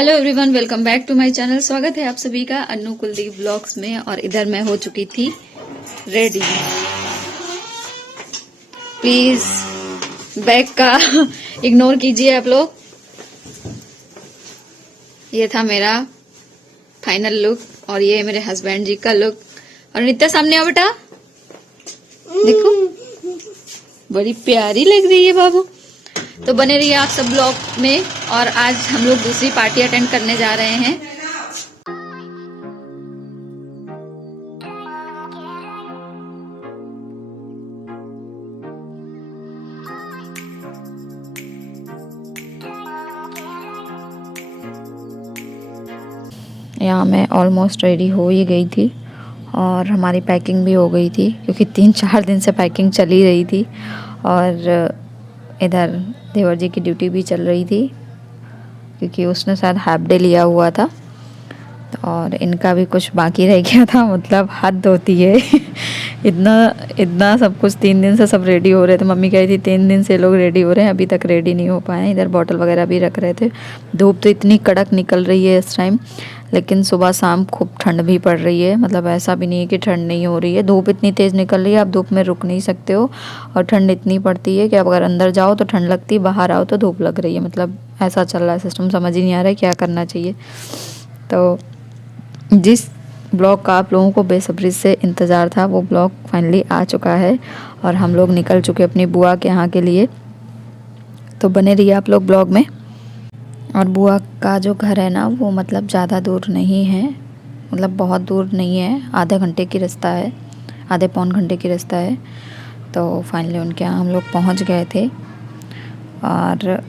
Hello everyone, welcome back to my channel. स्वागत है आप सभी का अन्नू कुलदीप ब्लॉग्स में। और इधर मैं हो चुकी थी रेडी। प्लीज बैक का इग्नोर कीजिए आप लोग। ये था मेरा फाइनल लुक और ये है मेरे हस्बैंड जी का लुक। और नित्या सामने आओ बेटा, देखो बड़ी प्यारी लग रही है बाबू। तो बने रहिए आप सब ब्लॉग में। और आज हम लोग दूसरी पार्टी अटेंड करने जा रहे हैं। यहाँ मैं ऑलमोस्ट रेडी हो ही गई थी और हमारी पैकिंग भी हो गई थी, क्योंकि 3-4 दिन से पैकिंग चल ही रही थी। और इधर देवर जी की ड्यूटी भी चल रही थी, क्योंकि उसने शायद हाफ डे लिया हुआ था और इनका भी कुछ बाकी रह गया था। मतलब हद होती है इतना इतना सब कुछ 3 दिन से सब रेडी हो रहे थे। मम्मी कह रही थी 3 दिन से लोग रेडी हो रहे हैं, अभी तक रेडी नहीं हो पाए। इधर बॉटल वगैरह भी रख रहे थे। धूप तो इतनी कड़क निकल रही है इस टाइम, लेकिन सुबह शाम खूब ठंड भी पड़ रही है। मतलब ऐसा भी नहीं है कि ठंड नहीं हो रही है। धूप इतनी तेज़ निकल रही है, आप धूप में रुक नहीं सकते हो। और ठंड इतनी पड़ती है कि आप अगर अंदर जाओ तो ठंड लगती है, बाहर आओ तो धूप लग रही है। मतलब ऐसा चल रहा है सिस्टम, समझ ही नहीं आ रहा है क्या करना चाहिए। तो जिस ब्लॉग का आप लोगों को बेसब्री से इंतज़ार था, वो ब्लॉग फाइनली आ चुका है और हम लोग निकल चुके अपनी बुआ के यहाँ के लिए। तो बने रहिए आप लोग ब्लॉग में। और बुआ का जो घर है ना, वो मतलब ज़्यादा दूर नहीं है, मतलब बहुत दूर नहीं है, आधे घंटे की रास्ता है, आधे पौन घंटे की रास्ता है। तो फाइनली उनके यहाँ हम लोग पहुँच गए थे। और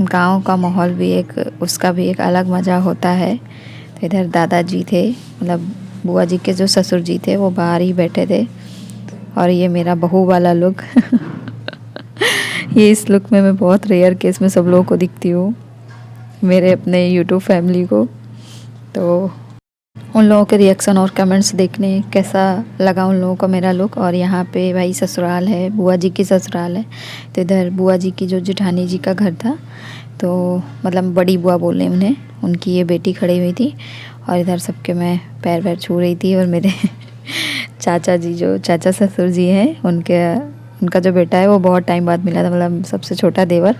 गांव का माहौल भी उसका भी एक अलग मज़ा होता है। तो इधर दादाजी थे, मतलब बुआ जी के जो ससुर जी थे, वो बाहर ही बैठे थे। और ये मेरा बहू वाला लुक ये इस लुक में मैं बहुत रेयर केस में सब लोगों को दिखती हूँ, मेरे अपने यूट्यूब फैमिली को। तो उन लोगों के रिएक्शन और कमेंट्स देखने कैसा लगा उन लोगों को मेरा लुक। और यहाँ पे भाई ससुराल है, बुआ जी की ससुराल है। तो इधर बुआ जी की जो जेठानी जी का घर था, तो मतलब बड़ी बुआ बोल रहे उन्हें, उनकी ये बेटी खड़ी हुई थी। और इधर सबके मैं पैर पैर छू रही थी। और मेरे चाचा जी, जो चाचा ससुर जी हैं, उनका जो बेटा है वो बहुत टाइम बाद मिला था, मतलब सबसे छोटा देवर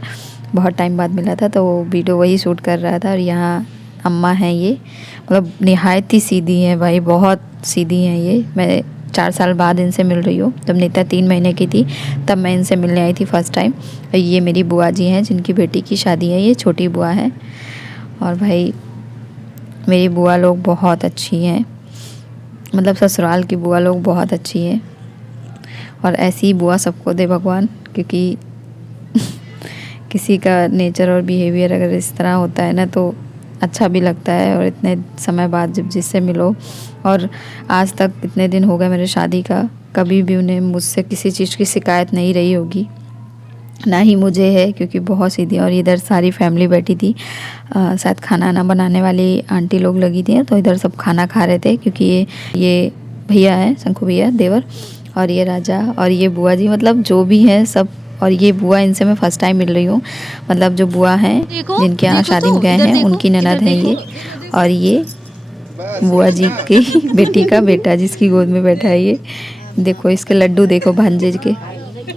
बहुत टाइम बाद मिला था। तो वो वीडियो वही शूट कर रहा था। और यहाँ अम्मा हैं, ये मतलब निहायत ही सीधी हैं भाई, बहुत सीधी हैं ये। मैं 4 साल बाद इनसे मिल रही हूँ। जब नीता 3 महीने की थी तब मैं इनसे मिलने आई थी फर्स्ट टाइम। ये मेरी बुआ जी हैं, जिनकी बेटी की शादी है, ये छोटी बुआ है। और भाई मेरी बुआ लोग बहुत अच्छी हैं, मतलब ससुराल की बुआ लोग बहुत अच्छी हैं। और ऐसी ही बुआ सबको दे भगवान, क्योंकि किसी का नेचर और बिहेवियर अगर इस तरह होता है ना, तो अच्छा भी लगता है। और इतने समय बाद जब जिससे मिलो, और आज तक इतने दिन हो गए मेरे शादी का, कभी भी उन्हें मुझसे किसी चीज़ की शिकायत नहीं रही होगी, ना ही मुझे है, क्योंकि बहुत सीधी। और इधर सारी फैमिली बैठी थी, शायद खाना ना बनाने वाली आंटी लोग लगी थी, तो इधर सब खाना खा रहे थे। क्योंकि ये भैया हैं, शंकु भैया देवर, और ये राजा, और ये बुआ जी, मतलब जो भी हैं सब। और ये बुआ, इनसे मैं फ़र्स्ट टाइम मिल रही हूँ, मतलब जो बुआ हैं जिनके यहाँ शादी में गए हैं, उनकी ननद हैं ये। और ये बुआ जी की बेटी का बेटा, जिसकी गोद में बैठा है ये। देखो इसके लड्डू, देखो भांजे के,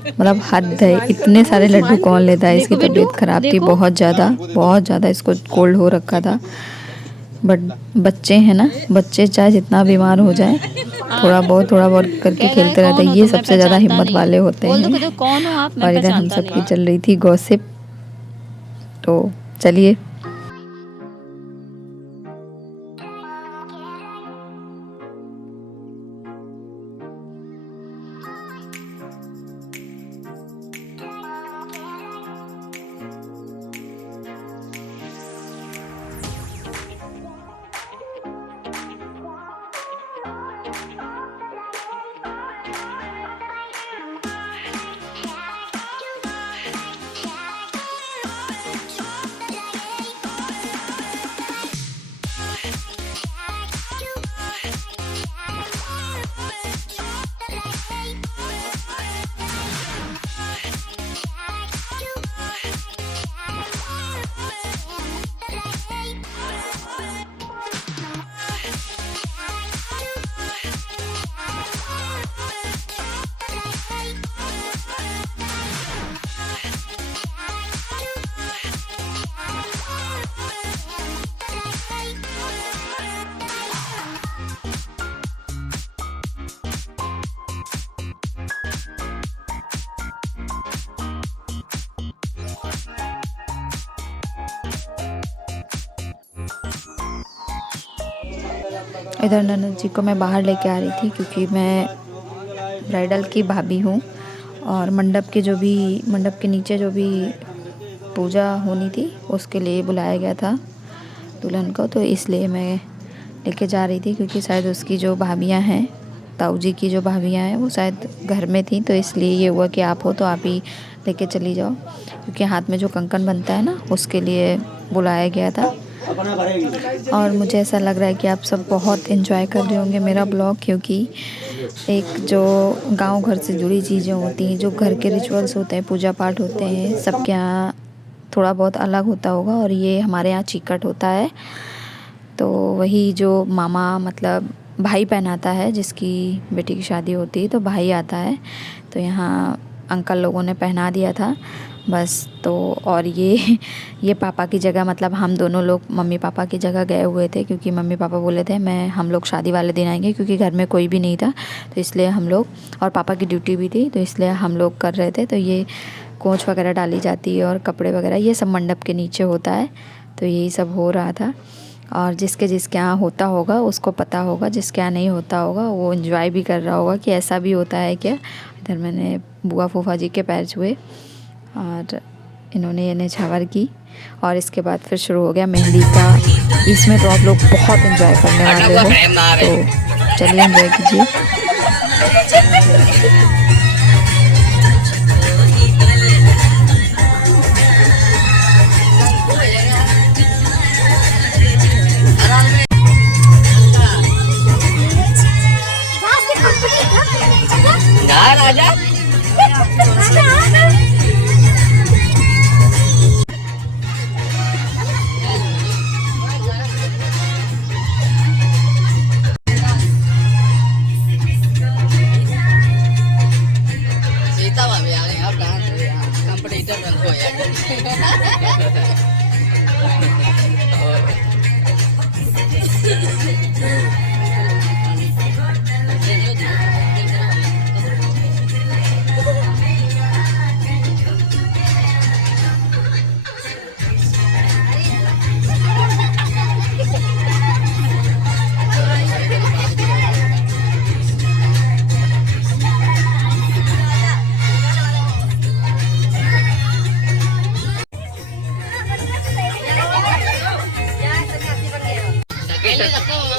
मतलब हद है, इतने सारे लड्डू कौन लेता है। इसकी तबीयत ख़राब थी बहुत ज़्यादा, इसको कोल्ड हो रखा था। बट बच्चे हैं ना, बच्चे चाहे जितना बीमार हो जाए, थोड़ा बहुत करके खेलते रहते हैं। ये सबसे ज़्यादा हिम्मत वाले होते हैं। और इधर हम सबकी चल रही थी गॉसिप। तो चलिए। इधर ननद जी को मैं बाहर लेके आ रही थी क्योंकि मैं ब्राइडल की भाभी हूँ और मंडप के नीचे जो भी पूजा होनी थी उसके लिए बुलाया गया था दुल्हन को, तो इसलिए मैं लेके जा रही थी क्योंकि शायद उसकी जो भाभियाँ हैं, ताऊ जी की जो भाभियाँ हैं वो शायद घर में थी, तो इसलिए ये हुआ कि आप हो तो आप ही लेके चली जाओ, क्योंकि हाथ में जो कंकन बनता है ना उसके लिए बुलाया गया था। और मुझे ऐसा लग रहा है कि आप सब बहुत इन्जॉय कर रहे होंगे मेरा ब्लॉग, क्योंकि एक जो गांव घर से जुड़ी चीज़ें होती हैं, जो घर के रिचुअल्स होते हैं, पूजा पाठ होते हैं, सबके यहाँ थोड़ा बहुत अलग होता होगा और ये हमारे यहाँ चिकट होता है। तो वही जो मामा मतलब भाई पहनाता है, जिसकी बेटी की शादी होती है तो भाई आता है, तो यहाँ अंकल लोगों ने पहना दिया था बस। तो और ये पापा की जगह, मतलब हम दोनों लोग मम्मी पापा की जगह गए हुए थे, क्योंकि मम्मी पापा बोले थे हम लोग शादी वाले दिन आएंगे, क्योंकि घर में कोई भी नहीं था, तो इसलिए हम लोग, और पापा की ड्यूटी भी थी तो इसलिए हम लोग कर रहे थे। तो ये कोंच वगैरह डाली जाती है और कपड़े वगैरह ये सब मंडप के नीचे होता है, तो यही सब हो रहा था। और जिसके यहाँ होता होगा उसको पता होगा, जिसके यहाँ नहीं होता होगा वो एंजॉय भी कर रहा होगा कि ऐसा भी होता है क्या। इधर मैंने बुआ फूफा जी के पैर छुए और इन्होंने न्यौछावर की, और इसके बाद फिर शुरू हो गया मेहंदी का। इसमें तो आप लोग बहुत एंजॉय करने वाले हो, तो चलिए एंजॉय कीजिए। राजा सीता भाभी आ रही हैं, आप डांस कंपटीटर बन हो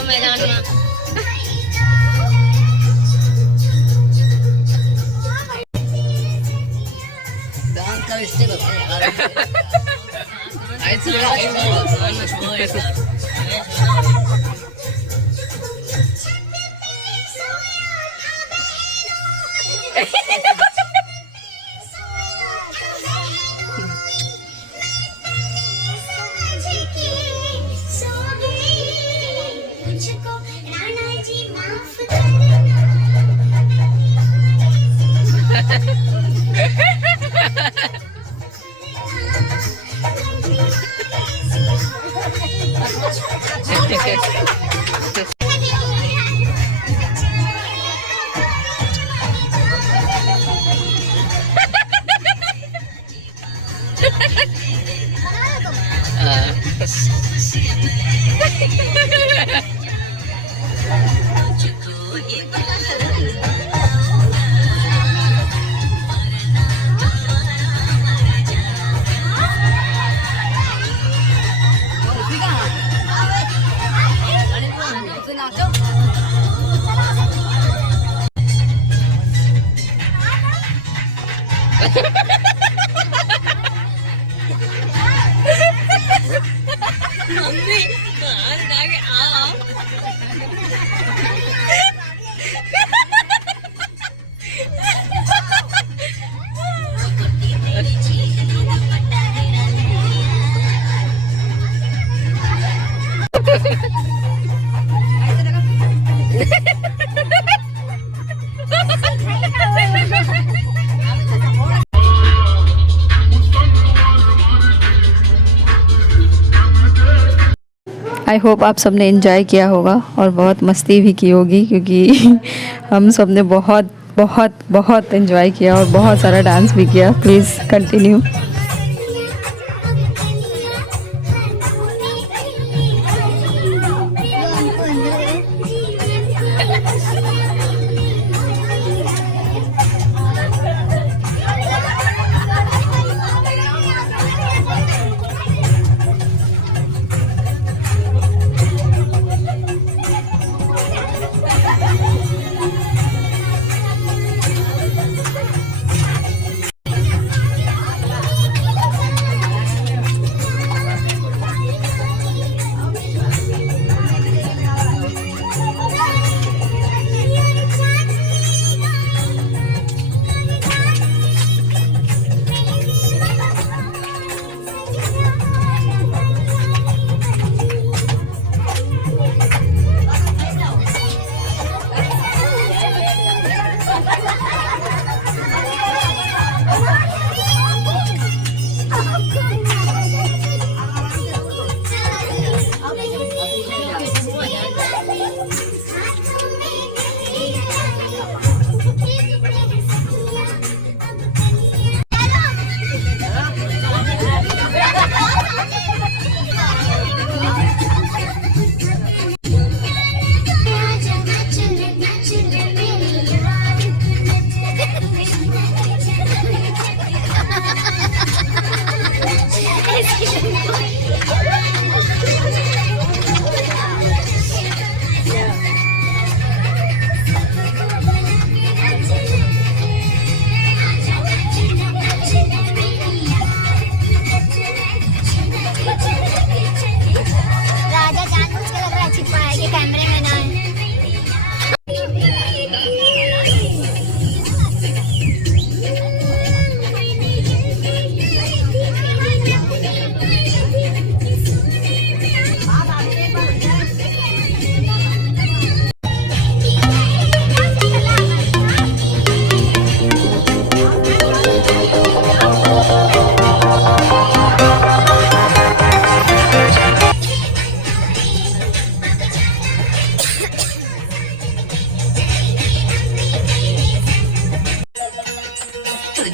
मैदान में डांस का स्टेप आई होप आप सबने एंजॉय किया होगा और बहुत मस्ती भी की होगी, क्योंकि हम सब ने बहुत बहुत बहुत एंजॉय किया और बहुत सारा डांस भी किया। Please continue.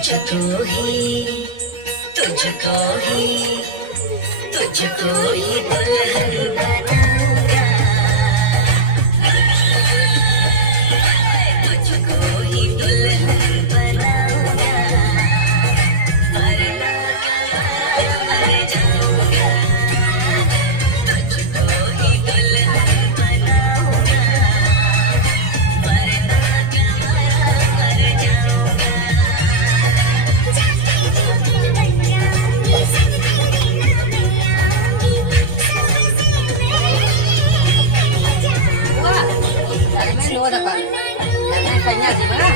तुझको ही तुझको ही तुझको ही दुल्हन बनाऊंगा तुझको ही दुल्हन बनाऊंगा मरना क्या मर जाऊंगा तुझको ही दुल्हन बनाऊंगा मरना क्या मर जाऊंगा Main dua dapat. Jangan banyak sih, Pak.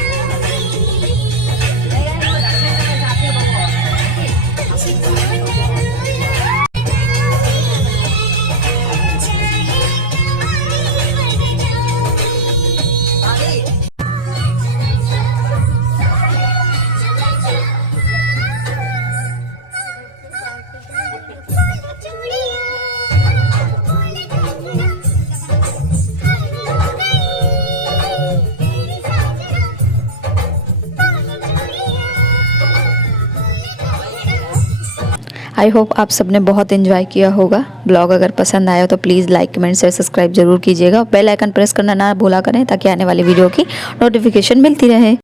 I hope आप सबने बहुत एंजॉय किया होगा। ब्लॉग अगर पसंद आया तो please like comment share subscribe जरूर कीजिएगा। बेल आइकन प्रेस करना ना भूला करें ताकि आने वाली वीडियो की नोटिफिकेशन मिलती रहे।